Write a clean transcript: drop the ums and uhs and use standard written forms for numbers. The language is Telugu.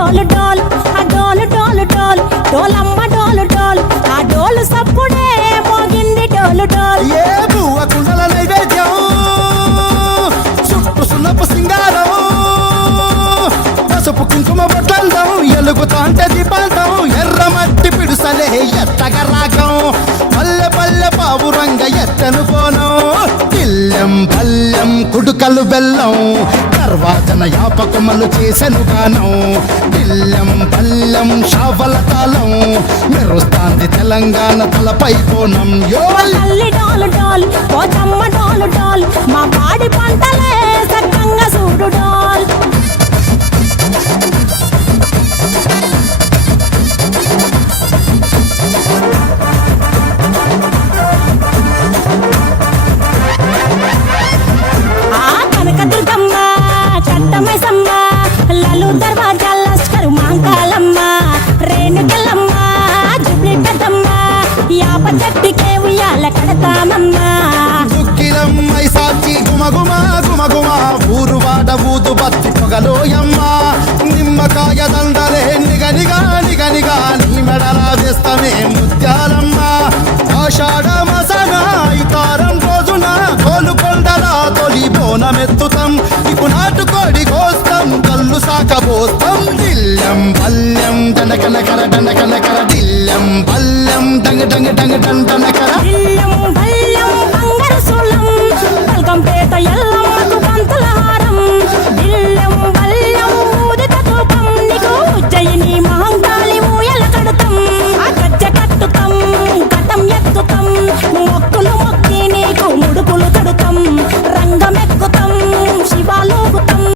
డోలు డోలు ఆ డోలు డోలు డోలు డోలమ్మ డోలు డోలు ఆ డోలు సప్పుడే మోగింది డోలు డోలు. ఏ బువ్వ కుండల నైవేద్యం చుట్టు సున్నపు సింగారం పసుపు కుంకుమ బొట్టందం ఎలుగుతాంటే దీపాంతం ఎర్ర మట్టి పిడుసలే ఎత్తగ రాగం పల్లె పల్లె పావురంగ ఎత్తను కోనం ఇల్లెం పల్లెం కుడుకలు బెల్లం తర్వాతన యాపకమలు చేసెను గానం ఇల్లెం పల్లెం షావల తాళం మెరుస్తాంది తెలంగాణ తలపై కోణం యో తల్లి డోలు డోలు పోచమ్మ డోలు డోలు మా పాడి పంటలే సక్కంగా చూడు డోల్. ఆ కనకదుర్గమ్మ కట్టమైసమ్మ లలు దర్వాజా లస్కరు మాంకాలమ్మ రేణుకెళ్ళమ్మ జుబ్లి పెద్దమ్మ యాప చెట్టుకే ఉయ్యాల కడతామమ్మ. దుఃఖిలం మైసాచి గుమగుమ గుమగుమ ఊరువాడ ఊదు బత్తి పొగలోయమ్మ నిమ్మకాయ దండలే నిగనిగా నిగనిగా నీ మెడల వేస్తమే ముత్యాలమ్మ ఆషాఢ మసన ఇతారం రోజున కోలుకొండల తొలి బోనమెత్తుతాం ఇకు నాటుకోడి కోస్తాం కళ్ళు సాకబోస్తాం దిల్లెం పల్లెం దండకనకర దండకనకర దిల్లెం పల్లెం డంగ డంగ డంగ డండనకర ఇల్లం